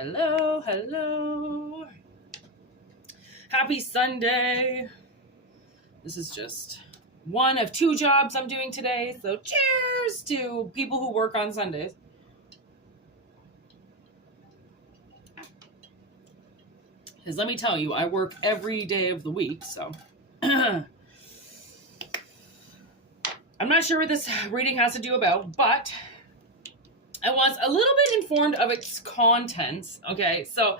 Hello, hello. Happy Sunday. This is just one of 2 jobs I'm doing today. So cheers to people who work on Sundays. Because let me tell you, I work every day of the week, so I'm not sure what this reading has to do about, but I was a little bit informed of its contents. Okay, so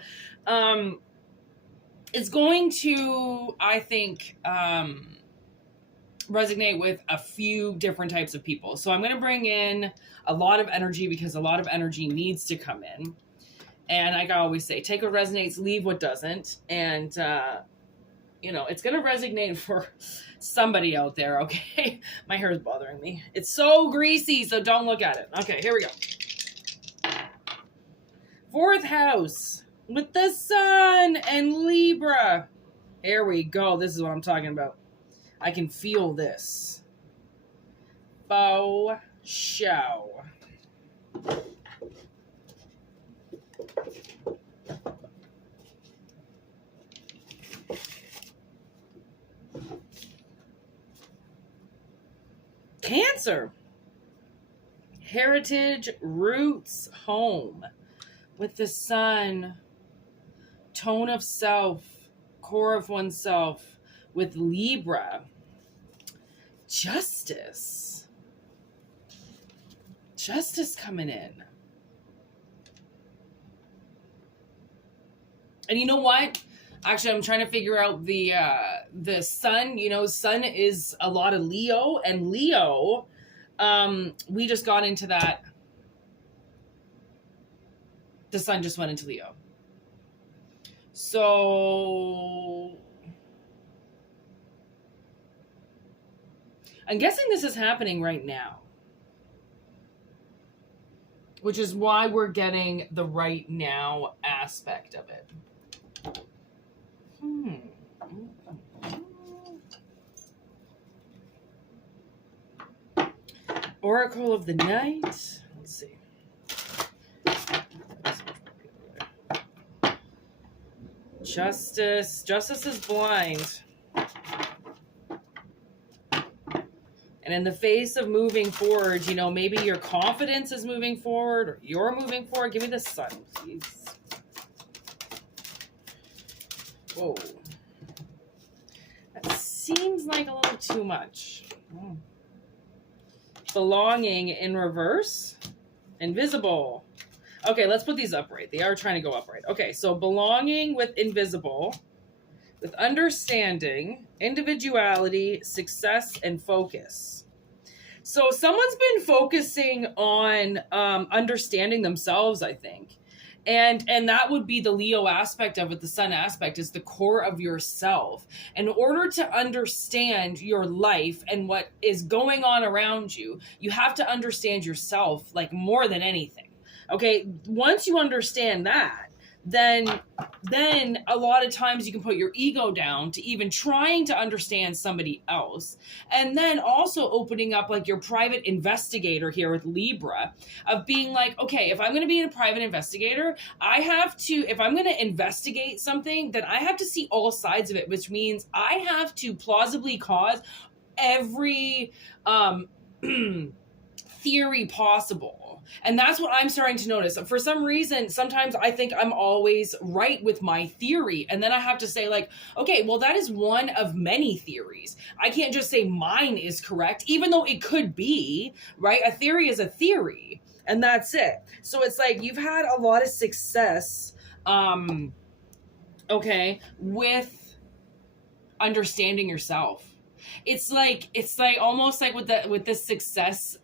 it's going to, I think, resonate with a few different types of people. So I'm going to bring in a lot of energy because a lot of energy needs to come in. And like I always say, take what resonates, leave what doesn't. And, it's going to resonate for somebody out there, okay? My hair is bothering me. It's so greasy, so don't look at it. Okay, here we go. 4th house with the sun and Libra. Here we go. This is what I'm talking about. I can feel this. Faux show. Cancer. Heritage, roots, home. With the sun. Tone of self. Core of oneself. With Libra. Justice. Justice coming in. And you know what? Actually, I'm trying to figure out the sun. Sun is a lot of Leo. And Leo, we just got into that. The sun just went into Leo. So I'm guessing this is happening right now. Which is why we're getting the right now aspect of it. Oracle of the Night. Let's see. Justice. Justice is blind. And in the face of moving forward, maybe your confidence is moving forward or you're moving forward. Give me the sun, please. Whoa. That seems like a little too much. Belonging in reverse. Invisible. Okay, let's put these upright. They are trying to go upright. Okay, so belonging with invisible, with understanding, individuality, success, and focus. So someone's been focusing on understanding themselves, I think. And that would be the Leo aspect of it. The sun aspect is the core of yourself. In order to understand your life and what is going on around you, you have to understand yourself like more than anything. Okay, once you understand that, then a lot of times you can put your ego down to even trying to understand somebody else. And then also opening up like your private investigator here with Libra of being like, okay, if I'm going to be a private investigator, if I'm going to investigate something, then I have to see all sides of it, which means I have to plausibly cause every theory possible. And that's what I'm starting to notice. For some reason, sometimes I think I'm always right with my theory. And then I have to say like, okay, well, that is one of many theories. I can't just say mine is correct, even though it could be, right? A theory is a theory and that's it. So it's like, you've had a lot of success, with understanding yourself. It's like almost like with this success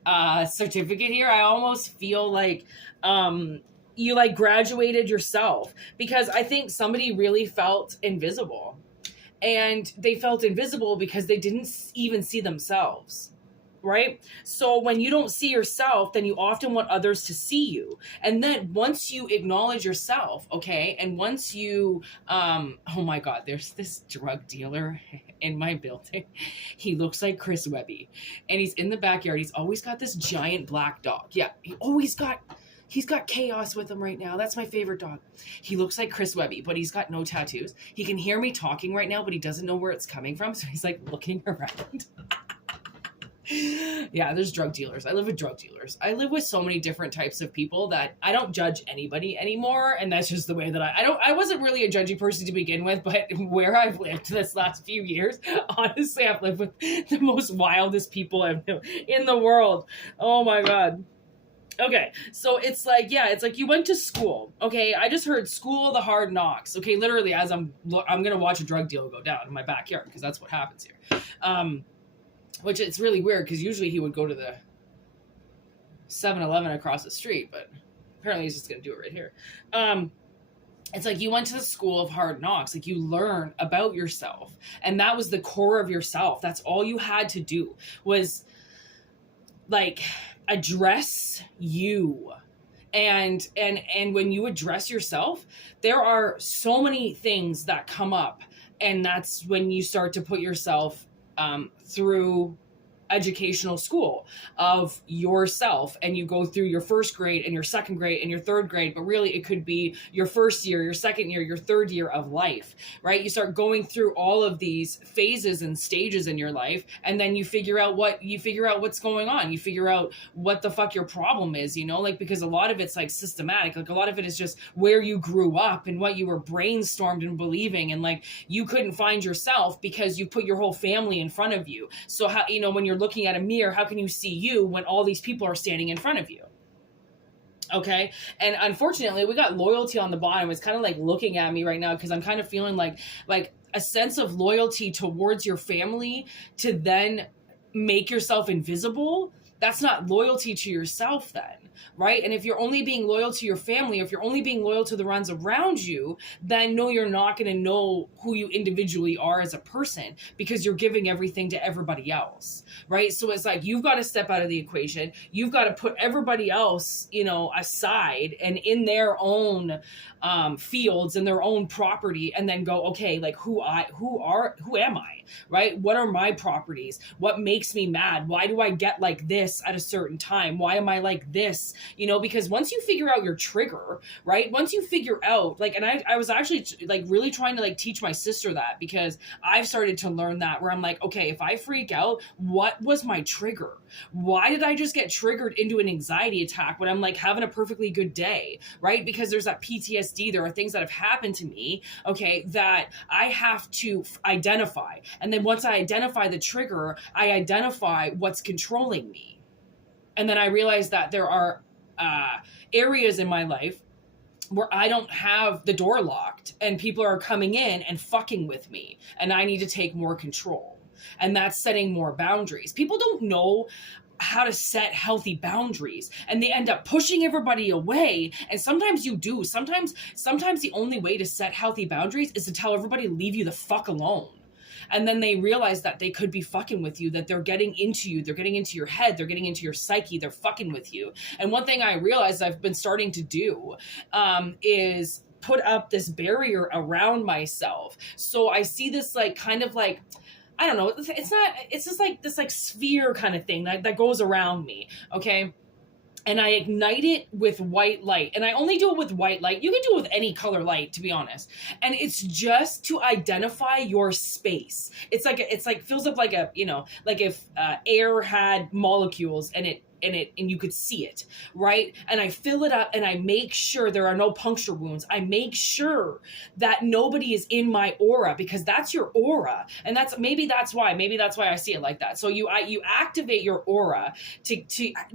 certificate here, I almost feel like you like graduated yourself, because I think somebody really felt invisible, and they felt invisible because they didn't even see themselves. Right? So when you don't see yourself, then you often want others to see you. And then once you acknowledge yourself, okay, and once you, oh my God, there's this drug dealer in my building. He looks like Chris Webby. And he's in the backyard. He's always got this giant black dog. Yeah, He's got chaos with him right now. That's my favorite dog. He looks like Chris Webby, but he's got no tattoos. He can hear me talking right now, but he doesn't know where it's coming from. So he's like looking around. Yeah, there's drug dealers. I live with drug dealers. I live with so many different types of people that I don't judge anybody anymore. And that's just the way that I wasn't really a judgy person to begin with, but where I've lived this last few years, honestly, I've lived with the most wildest people in the world. Oh my God. Okay, so it's like, yeah, it's like you went to school. Okay, I just heard school of the hard knocks. Okay, literally as I'm gonna watch a drug deal go down in my backyard because that's what happens here. Which it's really weird because usually he would go to the 7-Eleven across the street, but apparently he's just gonna do it right here. It's like you went to the school of hard knocks. Like you learn about yourself, and that was the core of yourself. That's all you had to do was like address you. And when you address yourself, there are so many things that come up, and that's when you start to put yourself through educational school of yourself, and you go through your first grade and your second grade and your third grade, but really it could be your first year, your second year, your third year of life, right? You start going through all of these phases and stages in your life, and then you figure out what's going on. You figure out what the fuck your problem is, you know, like, because a lot of it's like systematic, like a lot of it is just where you grew up and what you were brainstormed and believing, and like you couldn't find yourself because you put your whole family in front of you. So how, you know, when you're looking at a mirror, how can you see you when all these people are standing in front of you? Okay. And unfortunately, we got loyalty on the bottom. It's kind of like looking at me right now because I'm kind of feeling like a sense of loyalty towards your family to then make yourself invisible. That's not loyalty to yourself then, right? And if you're only being loyal to your family, if you're only being loyal to the ones around you, then no, you're not going to know who you individually are as a person because you're giving everything to everybody else, right? So it's like, you've got to step out of the equation. You've got to put everybody else, you know, aside and in their own fields and their own property, and then go, okay, like who am I, right? What are my properties? What makes me mad? Why do I get like this at a certain time? Why am I like this? You know, because once you figure out your trigger, right? Once you figure out, like, and I was actually like really trying to like teach my sister that, because I've started to learn that, where I'm like, okay, if I freak out, what was my trigger? Why did I just get triggered into an anxiety attack when I'm like having a perfectly good day, right? Because there's that PTSD. There are things that have happened to me, okay, that I have to identify. And then once I identify the trigger, I identify what's controlling me. And then I realize that there are areas in my life where I don't have the door locked and people are coming in and fucking with me, and I need to take more control. And that's setting more boundaries. People don't know how to set healthy boundaries, and they end up pushing everybody away. And sometimes you do. Sometimes the only way to set healthy boundaries is to tell everybody, leave you the fuck alone. And then they realize that they could be fucking with you, that they're getting into you, they're getting into your head, they're getting into your psyche, they're fucking with you. And one thing I realized I've been starting to do is put up this barrier around myself. So I see this like kind of like, I don't know, it's just like this like sphere kind of thing that goes around me, okay? And I ignite it with white light. And I only do it with white light. You can do it with any color light, to be honest. And it's just to identify your space. It's like fills up like a, you know, like if air had molecules and you could see it, right? And I fill it up and I make sure there are no puncture wounds. I make sure that nobody is in my aura, because that's your aura. And maybe that's why I see it like that. So you activate your aura to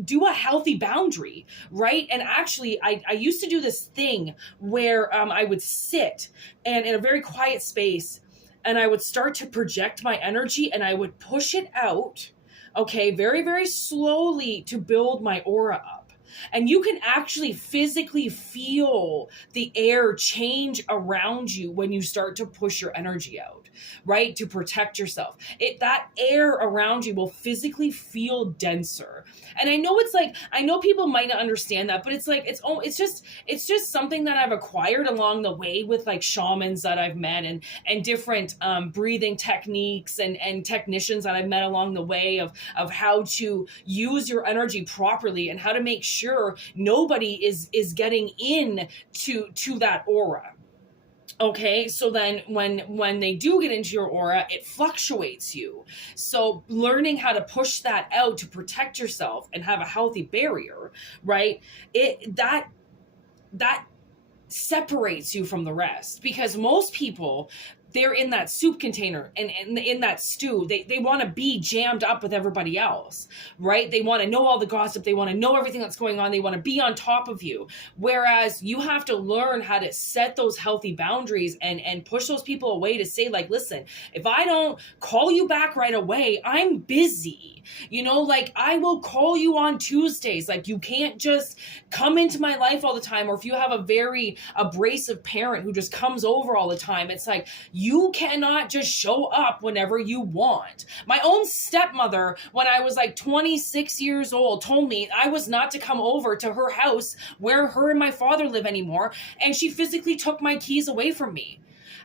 do a healthy boundary, right? And actually I used to do this thing where I would sit and in a very quiet space, and I would start to project my energy and I would push it out, okay, very, very slowly, to build my aura up. And you can actually physically feel the air change around you when you start to push your energy out. right? To protect yourself. That air around you will physically feel denser. And I know it's like, I know people might not understand that, but it's like, it's just something that I've acquired along the way with like shamans that I've met and different breathing techniques and technicians that I've met along the way of how to use your energy properly and how to make sure nobody is getting in to that aura. Okay, so then when they do get into your aura, it fluctuates you. So learning how to push that out to protect yourself and have a healthy barrier, right? That separates you from the rest, because most people, they're in that soup container and in that stew. They want to be jammed up with everybody else, right? They want to know all the gossip. They want to know everything that's going on. They want to be on top of you. Whereas you have to learn how to set those healthy boundaries and push those people away to say like, listen, if I don't call you back right away, I'm busy. You know, like I will call you on Tuesdays. Like you can't just come into my life all the time. Or if you have a very abrasive parent who just comes over all the time, it's like, you cannot just show up whenever you want. My own stepmother, when I was like 26 years old, told me I was not to come over to her house where her and my father live anymore. And she physically took my keys away from me.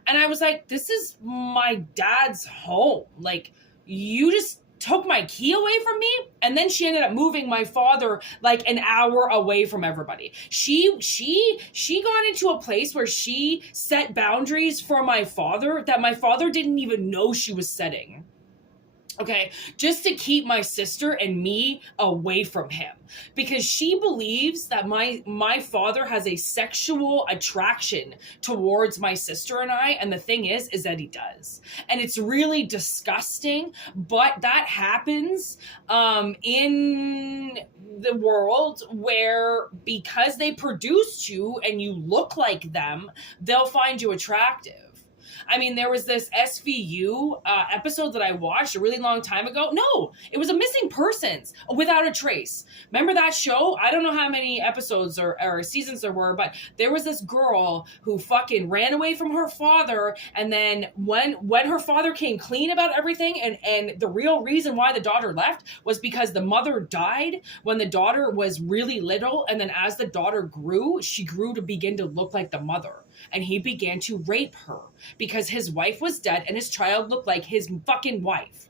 And I was like, this is my dad's home. Like, you just took my key away from me. And then she ended up moving my father like an hour away from everybody. She got into a place where she set boundaries for my father that my father didn't even know she was setting. Okay, just to keep my sister and me away from him, because she believes that my father has a sexual attraction towards my sister and I, and the thing is that he does, and it's really disgusting. But that happens in the world where, because they produced you and you look like them, they'll find you attractive. I mean, there was this SVU episode that I watched a really long time ago. No, it was a missing persons without a trace. Remember that show? I don't know how many episodes or seasons there were, but there was this girl who fucking ran away from her father. And then when her father came clean about everything, and the real reason why the daughter left was because the mother died when the daughter was really little. And then as the daughter grew, she grew to begin to look like the mother. And he began to rape her because his wife was dead and his child looked like his fucking wife.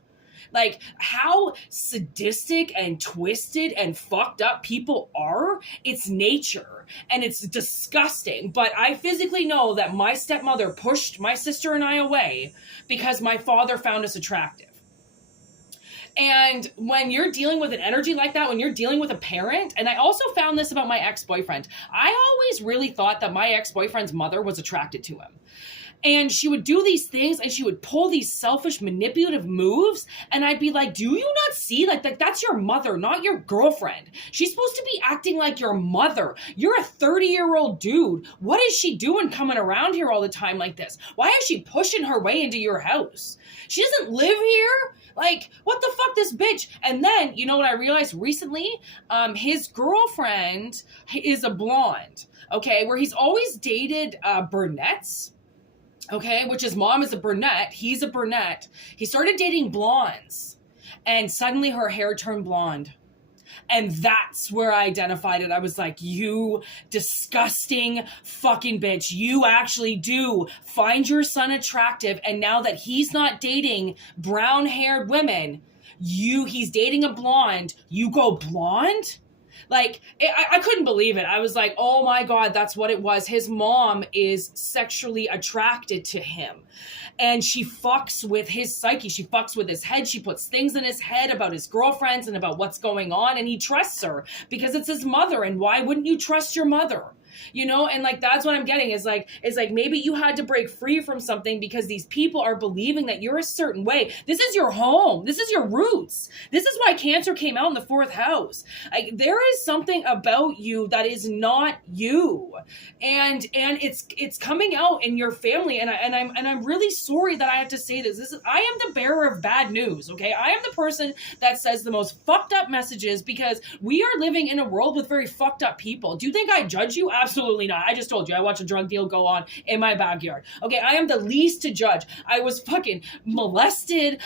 Like, how sadistic and twisted and fucked up people are, it's nature and it's disgusting. But I physically know that my stepmother pushed my sister and I away because my father found us attractive. And when you're dealing with an energy like that, when you're dealing with a parent, and I also found this about my ex-boyfriend, I always really thought that my ex-boyfriend's mother was attracted to him. And she would do these things and she would pull these selfish, manipulative moves. And I'd be like, do you not see? Like that's your mother, not your girlfriend. She's supposed to be acting like your mother. You're a 30-year-old dude. What is she doing coming around here all the time like this? Why is she pushing her way into your house? She doesn't live here. Like, what the fuck, this bitch? And then, you know what I realized recently? His girlfriend is a blonde, okay, where he's always dated brunettes. Okay, which his mom is a brunette. He's a brunette. He started dating blondes, and suddenly her hair turned blonde. And that's where I identified it. I was like, you disgusting fucking bitch. You actually do find your son attractive. And now that he's not dating brown-haired women, he's dating a blonde. You go blonde? Like, I couldn't believe it. I was like, oh my God, that's what it was. His mom is sexually attracted to him. And she fucks with his psyche. She fucks with his head. She puts things in his head about his girlfriends and about what's going on. And he trusts her because it's his mother. And why wouldn't you trust your mother? You know, and like, that's what I'm getting is like maybe you had to break free from something because these people are believing that you're a certain way. This is your home. This is your roots. This is why Cancer came out in the 4th house. Like, there is something about you that is not you. And it's coming out in your family. And I'm really sorry that I have to say this. I am the bearer of bad news. Okay. I am the person that says the most fucked up messages because we are living in a world with very fucked up people. Do you think I judge you? Absolutely not. I just told you, I watched a drug deal go on in my backyard. Okay, I am the least to judge. I was fucking molested.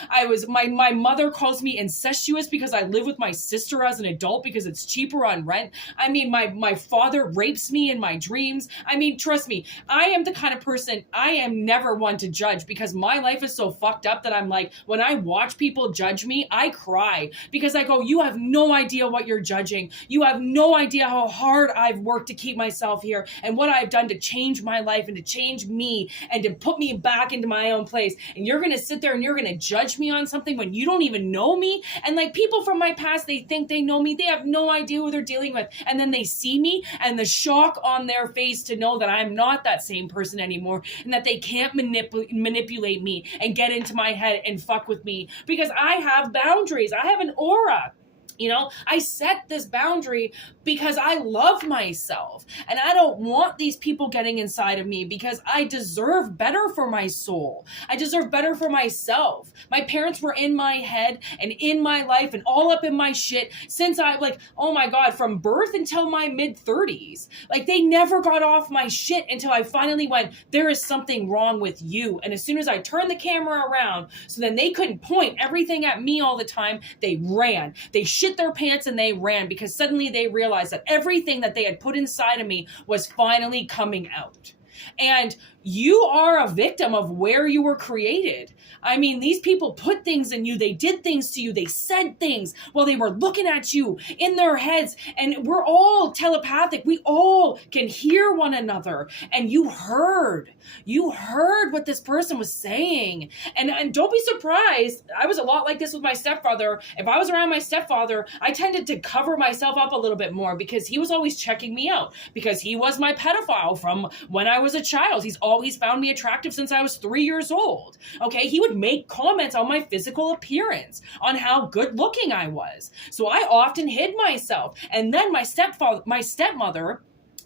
My mother calls me incestuous because I live with my sister as an adult because it's cheaper on rent. I mean, my father rapes me in my dreams. I mean, trust me, I am the kind of person, I am never one to judge because my life is so fucked up that I'm like, when I watch people judge me, I cry because I go, you have no idea what you're judging. You have no idea how hard I've worked to keep myself here and what I've done to change my life and to change me and to put me back into my own place. And you're going to sit there and you're going to judge me on something when you don't even know me. And like people from my past, they think they know me. They have no idea who they're dealing with. And then they see me and the shock on their face to know that I'm not that same person anymore and that they can't manipulate me and get into my head and fuck with me because I have boundaries. I have an aura. You know, I set this boundary because I love myself and I don't want these people getting inside of me because I deserve better for my soul. I deserve better for myself. My parents were in my head and in my life and all up in my shit since I oh my God, from birth until my mid-30s. Like they never got off my shit until I finally went, there is something wrong with you. And as soon as I turned the camera around so then they couldn't point everything at me all the time, they ran. They shit their pants and they ran because suddenly they realized that everything that they had put inside of me was finally coming out. And you are a victim of where you were created. I mean, these people put things in you. They did things to you. They said things while they were looking at you in their heads. And we're all telepathic. We all can hear one another. And you heard what this person was saying. And don't be surprised. I was a lot like this with my stepfather. If I was around my stepfather, I tended to cover myself up a little bit more because he was always checking me out because he was my pedophile from when I was a child. He's always found me attractive since I was 3 years old. Okay, he would make comments on my physical appearance, on how good looking I was. So I often hid myself. And then my stepmother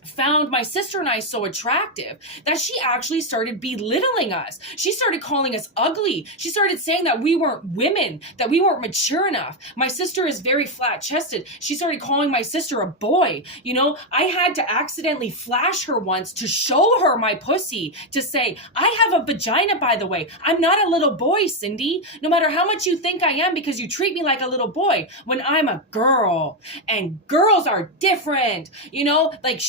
found my sister and I so attractive that she actually started belittling us. She started calling us ugly. She started saying that we weren't women, that we weren't mature enough. My sister is very flat-chested. She started calling my sister a boy. You know, I had to accidentally flash her once to show her my pussy, to say, I have a vagina, by the way. I'm not a little boy, Cindy. No matter how much you think I am because you treat me like a little boy when I'm a girl. And girls are different. You know, like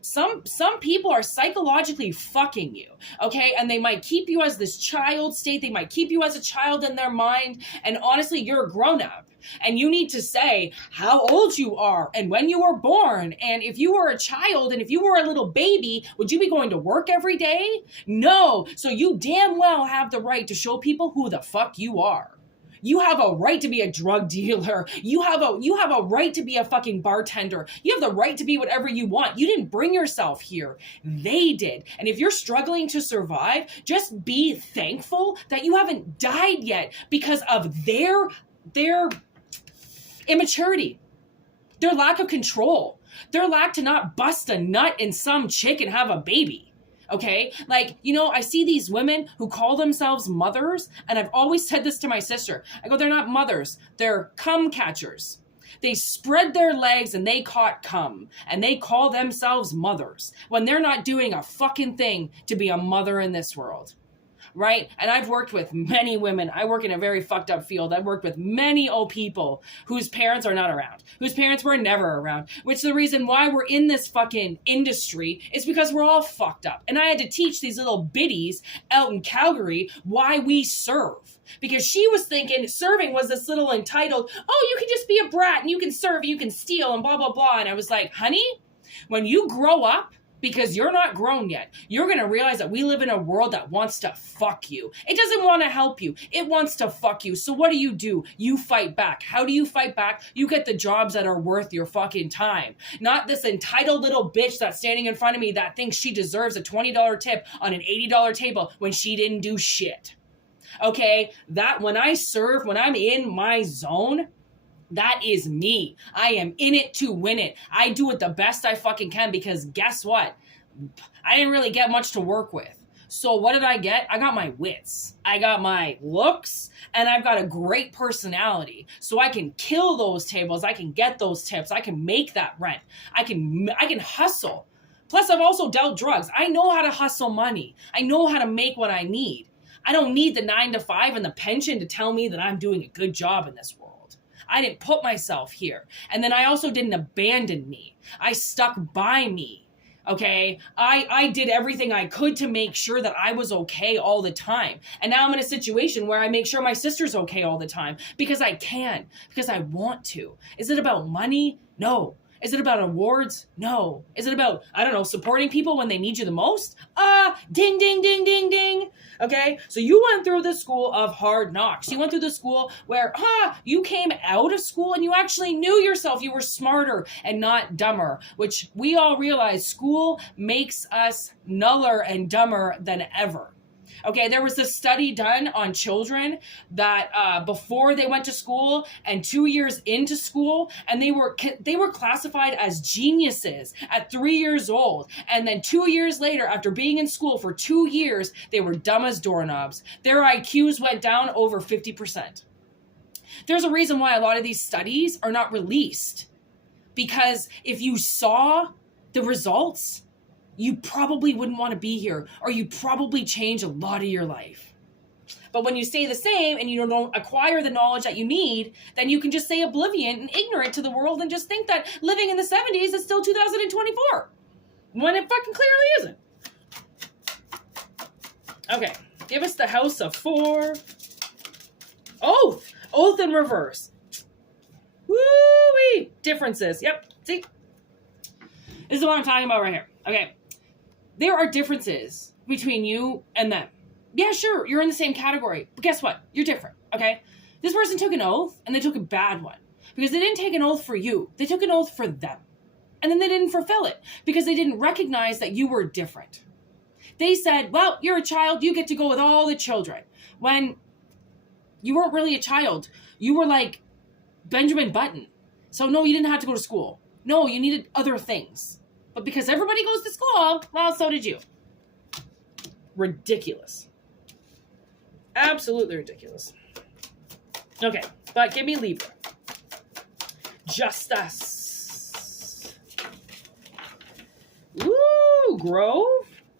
some people are psychologically fucking you, okay? And they might keep you as this child state. They might keep you as a child in their mind. And honestly, you're a grown-up. And you need to say how old you are and when you were born. And if you were a child and if you were a little baby, would you be going to work every day? No. So you damn well have the right to show people who the fuck you are. You have a right to be a drug dealer. You have a right to be a fucking bartender. You have the right to be whatever you want. You didn't bring yourself here. They did. And if you're struggling to survive, just be thankful that you haven't died yet because of their immaturity, their lack of control, their lack to not bust a nut in some chick and have a baby. Okay, like, you know, I see these women who call themselves mothers, and I've always said this to my sister. I go, they're not mothers, they're cum catchers. They spread their legs and they caught cum, and they call themselves mothers when they're not doing a fucking thing to be a mother in this world. Right? And I've worked with many women. I work in a very fucked up field. I've worked with many old people whose parents are not around, whose parents were never around, which the reason why we're in this fucking industry is because we're all fucked up. And I had to teach these little biddies out in Calgary why we serve. Because she was thinking serving was this little entitled, oh, you can just be a brat and you can serve and you can steal and blah, blah, blah. And I was like, honey, when you grow up, because you're not grown yet, you're going to realize that we live in a world that wants to fuck you. It doesn't want to help you. It wants to fuck you. So what do? You fight back. How do you fight back? You get the jobs that are worth your fucking time. Not this entitled little bitch that's standing in front of me that thinks she deserves a $20 tip on an $80 table when she didn't do shit. Okay? That when I serve, when I'm in my zone, that is me. I am in it to win it. I do it the best I fucking can because guess what? I didn't really get much to work with. So what did I get? I got my wits. I got my looks, and I've got a great personality. So I can kill those tables. I can get those tips. I can make that rent. I can hustle Plus, I've also dealt drugs. I know how to hustle money. I know how to make what I need. I don't need the 9 to 5 and the pension to tell me that I'm doing a good job in this world. I didn't put myself here. And then I also didn't abandon me. I stuck by me. Okay, I did everything I could to make sure that I was okay all the time. And now I'm in a situation where I make sure my sister's okay all the time because I can, because I want to. Is it about money? No. Is it about awards? No. Is it about, I don't know, supporting people when they need you the most? Ding, ding, ding, ding, ding. Okay, so you went through the school of hard knocks. You went through the school where, you came out of school and you actually knew yourself. You were smarter and not dumber, which we all realize school makes us nuller and dumber than ever. Okay, there was this study done on children that before they went to school and 2 years into school, and they were classified as geniuses at 3 years old. And then 2 years later, after being in school for 2 years, they were dumb as doorknobs. Their IQs went down over 50%. There's a reason why a lot of these studies are not released. Because if you saw the results, you probably wouldn't want to be here, or you probably change a lot of your life. But when you stay the same and you don't acquire the knowledge that you need, then you can just stay oblivion and ignorant to the world and just think that living in the 70s is still 2024, when it fucking clearly isn't. Okay, give us the House of 4. Oath in reverse. Woo-wee! Differences. Yep, see? This is what I'm talking about right here. Okay. There are differences between you and them. Yeah, sure, you're in the same category, but guess what? You're different, okay? This person took an oath, and they took a bad one. Because they didn't take an oath for you. They took an oath for them. And then they didn't fulfill it, because they didn't recognize that you were different. They said, well, you're a child, you get to go with all the children. When you weren't really a child. You were like Benjamin Button. So no, you didn't have to go to school. No, you needed other things. But because everybody goes to school, well, so did you. Ridiculous. Absolutely ridiculous. Okay, but give me Libra. Justice. Woo, Grove.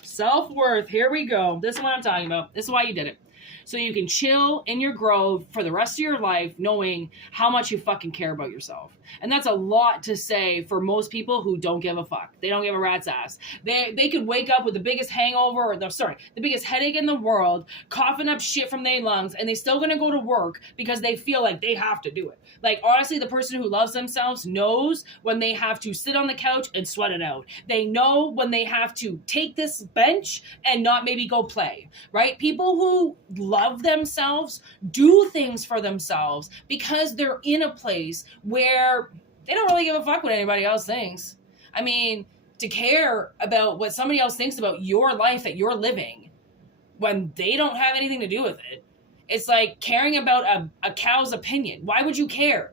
Self-worth. Here we go. This is what I'm talking about. This is why you did it. So you can chill in your grove for the rest of your life knowing how much you fucking care about yourself. And that's a lot to say for most people who don't give a fuck. They don't give a rat's ass. They could wake up with the biggest hangover, the biggest headache in the world, coughing up shit from their lungs, and they still gonna go to work because they feel like they have to do it. Like, honestly, the person who loves themselves knows when they have to sit on the couch and sweat it out. They know when they have to take this bench and not maybe go play, right? People who love themselves do things for themselves because they're in a place where they don't really give a fuck what anybody else thinks. I mean, to care about what somebody else thinks about your life that you're living when they don't have anything to do with it, it's like caring about a cow's opinion. Why would you care?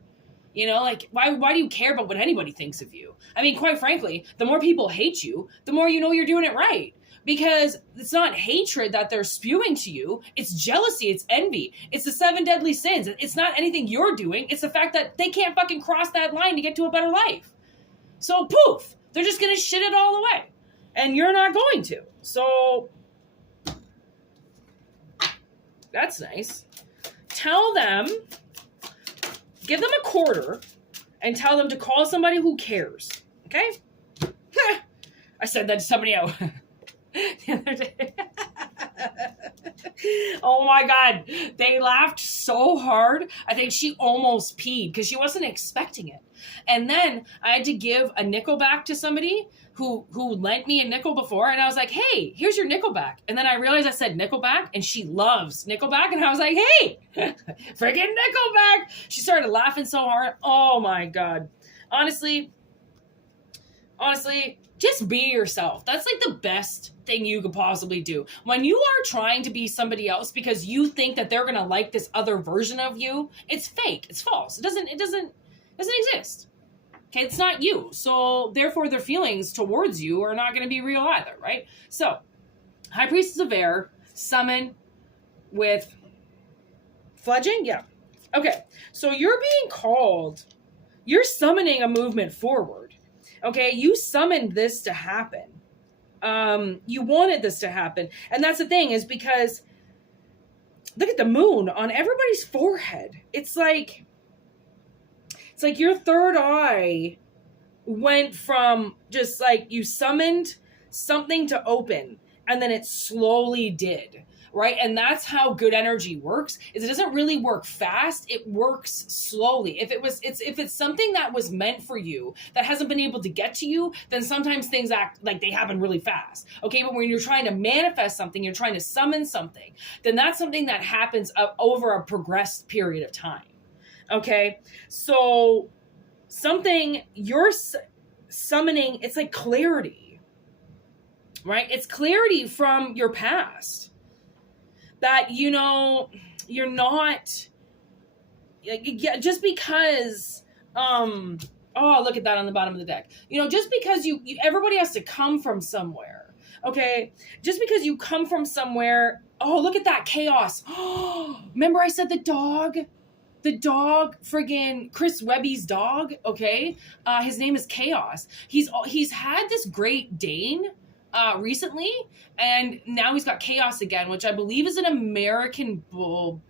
You know, like, why do you care about what anybody thinks of you? I mean, quite frankly, the more people hate you, the more you know you're doing it right. Because it's not hatred that they're spewing to you. It's jealousy. It's envy. It's the 7 deadly sins. It's not anything you're doing. It's the fact that they can't fucking cross that line to get to a better life. So poof, they're just going to shit it all away. And you're not going to. So that's nice. Tell them, give them a quarter and tell them to call somebody who cares. Okay? I said that to somebody else. The other day. Oh my God. They laughed so hard. I think she almost peed because she wasn't expecting it. And then I had to give a nickel back to somebody who lent me a nickel before. And I was like, hey, here's your nickel back. And then I realized I said Nickelback and she loves Nickelback. And I was like, hey, freaking Nickelback. She started laughing so hard. Oh my God. Honestly, just be yourself. That's like the best thing you could possibly do. When you are trying to be somebody else because you think that they're going to like this other version of you, it's fake. It's false. It doesn't exist. Okay. It's not you. So therefore their feelings towards you are not going to be real either. Right. So High Priestess of Air, summon with fledging. Yeah. Okay. So you're being called, you're summoning a movement forward. Okay, you summoned this to happen. You wanted this to happen. And that's the thing, is because look at the moon on everybody's forehead. It's like your third eye went from just like you summoned something to open, and then it slowly did, right? And that's how good energy works, is it doesn't really work fast, it works slowly. If it's something that was meant for you that hasn't been able to get to you, then sometimes things act like they happen really fast, okay? But when you're trying to manifest something, you're trying to summon something, then that's something that happens over a progressed period of time, okay? So something you're summoning, it's like clarity, right? It's clarity from your past, that, you know, you're not, yeah, just because, oh, look at that on the bottom of the deck. You know, just because you everybody has to come from somewhere, okay? Just because you come from somewhere, oh, look at that chaos. Oh, remember I said the dog, friggin' Chris Webby's dog, okay? His name is Chaos. He's had this Great Dane recently, and now he's got Chaos again, which I believe is an American bulldog.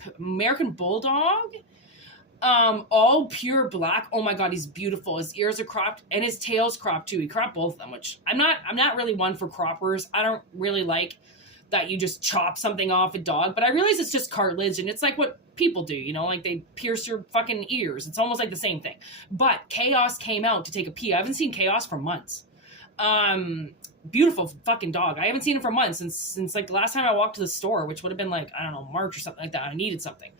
All pure black. Oh my god, he's beautiful. His ears are cropped and his tail's cropped too. He cropped both of them, which I'm not really one for croppers. I don't really like that you just chop something off a dog, but I realize it's just cartilage, and it's like what people do, you know, like they pierce your fucking ears. It's almost like the same thing. But Chaos came out to take a pee. I haven't seen Chaos for months. Beautiful fucking dog. I haven't seen him for months since like the last time I walked to the store, which would have been like, I don't know, March or something like that. I needed something.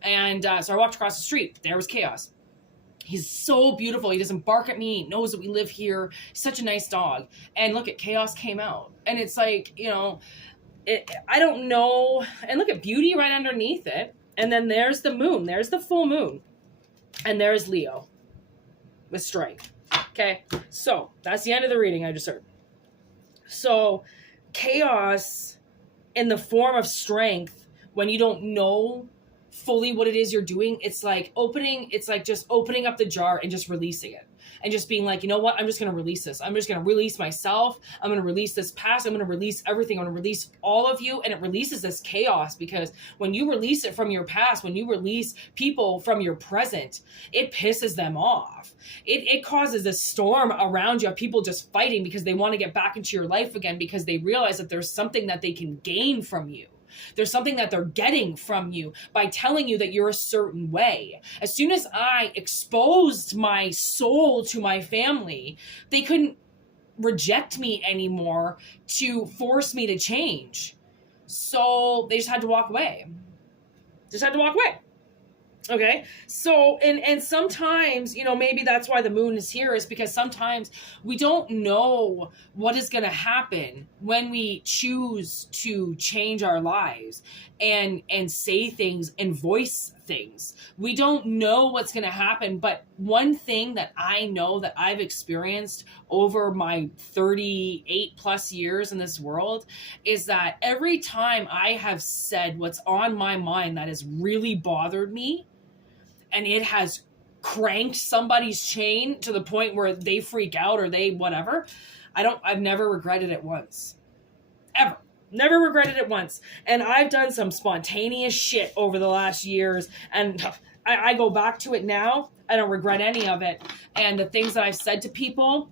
And so I walked across the street. There was Chaos. He's so beautiful. He doesn't bark at me. He knows that we live here. He's such a nice dog. And look at Chaos came out. And it's like, you know, I don't know. And look at Beauty right underneath it. And then there's the moon. There's the full moon. And there's Leo with strength. Okay. So that's the end of the reading I just heard. So Chaos in the form of strength, when you don't know fully what it is you're doing, it's like just opening up the jar and just releasing it. And just being like, you know what? I'm just going to release this. I'm just going to release myself. I'm going to release this past. I'm going to release everything. I'm going to release all of you. And it releases this chaos, because when you release it from your past, when you release people from your present, it pisses them off. It causes a storm around you of people just fighting because they want to get back into your life again, because they realize that there's something that they can gain from you. There's something that they're getting from you by telling you that you're a certain way. As soon as I exposed my soul to my family, they couldn't reject me anymore to force me to change. So they just had to walk away. Okay. So, and sometimes, you know, maybe that's why the moon is here, is because sometimes we don't know what is going to happen when we choose to change our lives and say things and voice things. We don't know what's going to happen. But one thing that I know that I've experienced over my 38 plus years in this world is that every time I have said what's on my mind that has really bothered me, and it has cranked somebody's chain to the point where they freak out or they whatever, I've never regretted it once. Ever. Never regretted it once. And I've done some spontaneous shit over the last years, and I go back to it now. I don't regret any of it. And the things that I've said to people,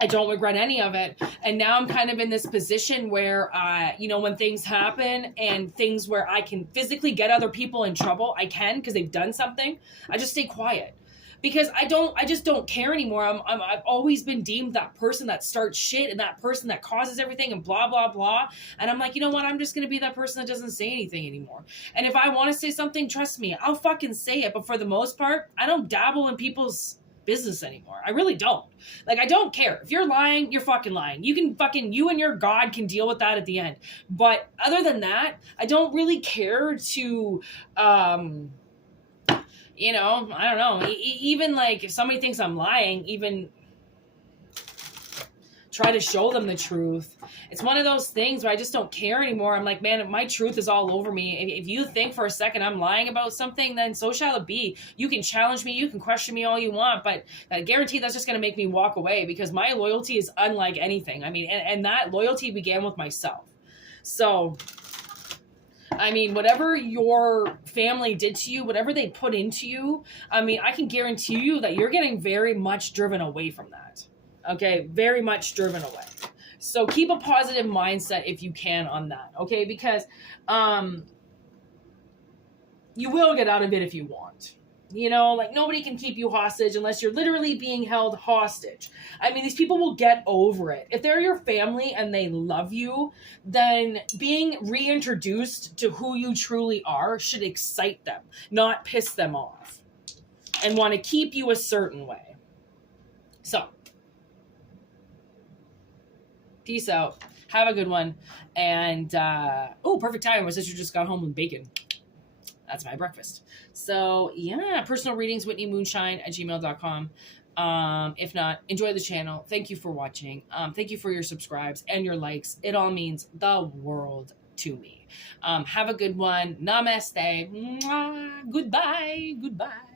I don't regret any of it. And now I'm kind of in this position where, you know, when things happen and things where I can physically get other people in trouble, I can, because they've done something. I just stay quiet, because I just don't care anymore. I've always been deemed that person that starts shit and that person that causes everything and blah, blah, blah. And I'm like, you know what? I'm just going to be that person that doesn't say anything anymore. And if I want to say something, trust me, I'll fucking say it. But for the most part, I don't dabble in people's business anymore. I really don't. Like, I don't care. If you're lying, you're fucking lying. You and your God can deal with that at the end. But other than that, I don't really care to, you know, I don't know. Even like if somebody thinks I'm lying, even try to show them the truth. It's one of those things where I just don't care anymore. I'm like, man, my truth is all over me. If you think for a second I'm lying about something, then so shall it be. You can challenge me, you can question me all you want, but I guarantee that's just going to make me walk away, because my loyalty is unlike anything. I mean, and that loyalty began with myself. So, I mean, whatever your family did to you, whatever they put into you, I mean, I can guarantee you that you're getting very much driven away from that. Okay, very much driven away. So keep a positive mindset if you can on that, okay? Because you will get out of it if you want. You know, like, nobody can keep you hostage unless you're literally being held hostage. I mean, these people will get over it. If they're your family and they love you, then being reintroduced to who you truly are should excite them, not piss them off, and want to keep you a certain way. So, peace out. Have a good one. And, perfect time. My sister just got home with bacon. That's my breakfast. So, yeah, personal readings, whitneymoonshine@gmail.com. If not, enjoy the channel. Thank you for watching. Thank you for your subscribes and your likes. It all means the world to me. Have a good one. Namaste. Mwah. Goodbye. Goodbye.